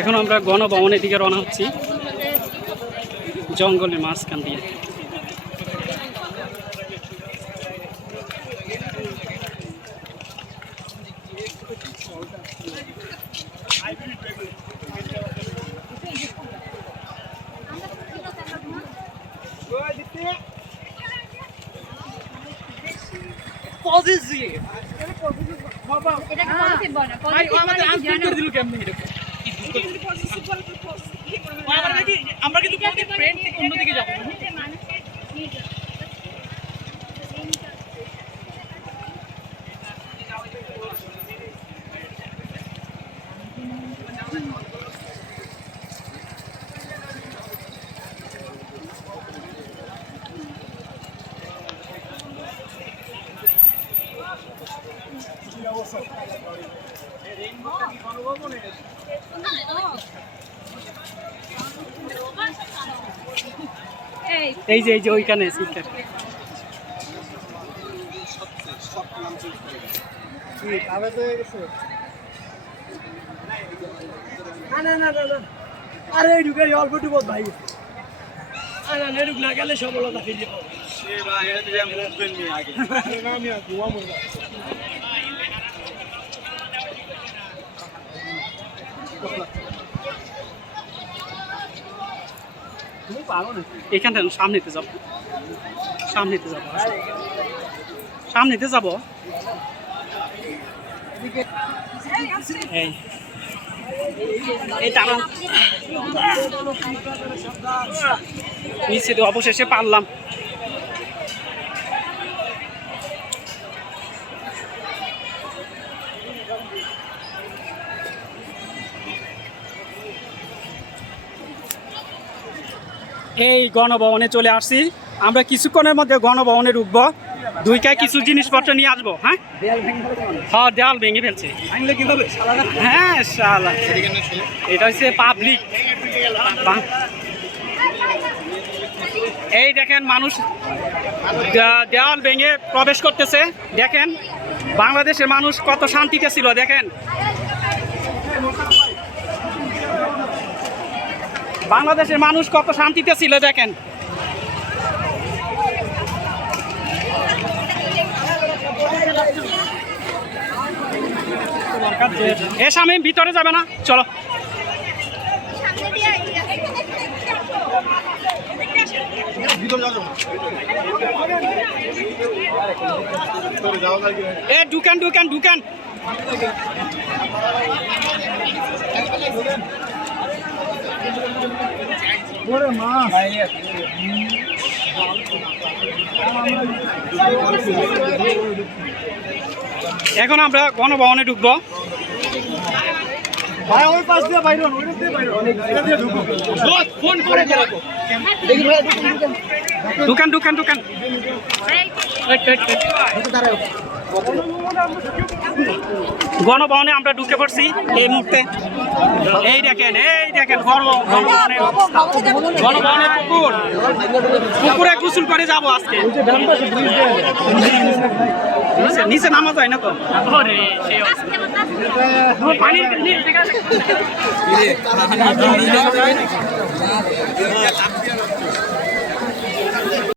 এখন আমরা গণভবনের দিকে রওনা হচ্ছি। জঙ্গলের মাঝখান দিয়ে। আমরা কিন্তু ফ্রেন্ড থেকে অন্যদিকে যাব এই যে এই যে ওইখানে সিটটা আরে ঢুকে অল্প ঢুকো ভাই। আরে না ঢুক না গেলে সফলতা ফিরে পাবো এখানটা সামনেতে যাব। সামনেতে যাব। সামনেতে যাব। নিচে অবশেষে পারলাম। এই গণভবনে চলে আসছি। আমরা কিছুক্ষণের মধ্যে গণভবনে ঢুকবো। দুইটায় কিছু জিনিসপত্র নিয়ে আসব হ্যাঁ? হ্যাঁ দেওয়াল ভেঙে ফেলছে। হ্যাঁ শালা। এটা হচ্ছে পাবলিক এই দেখেন মানুষ দেওয়াল ভেঙে প্রবেশ করতেছে। দেখেন বাংলাদেশের মানুষ কত শান্তিতে ছিল দেখেন। বাংলাদেশের মানুষ কত শান্তিতে ছিল দেখেন। এ ভিতরে যাবে না? চলো। এ, ঢুকেন ঢুকেন ঢুকেন। এখন আমরা গণভবনে ঢুকবো। ভাই ওই পাশ দিয়ে বাইরে ওই দিয়ে বাইরে এটা দিয়ে ঢুকো। ফোন করে দেবো ঢুকেন ঢুকেন। ঢুকেন গণভবনে আমরা ঢুকে পড়ছি এই মুহূর্তে। এই দেখেন এই দেখেন গণ- গণভবনের অবস্থা। গণভবনের পুকুর। পুকুরে গোসল করে যাব আজকে। নিচে নামা যায় না তো? নিচে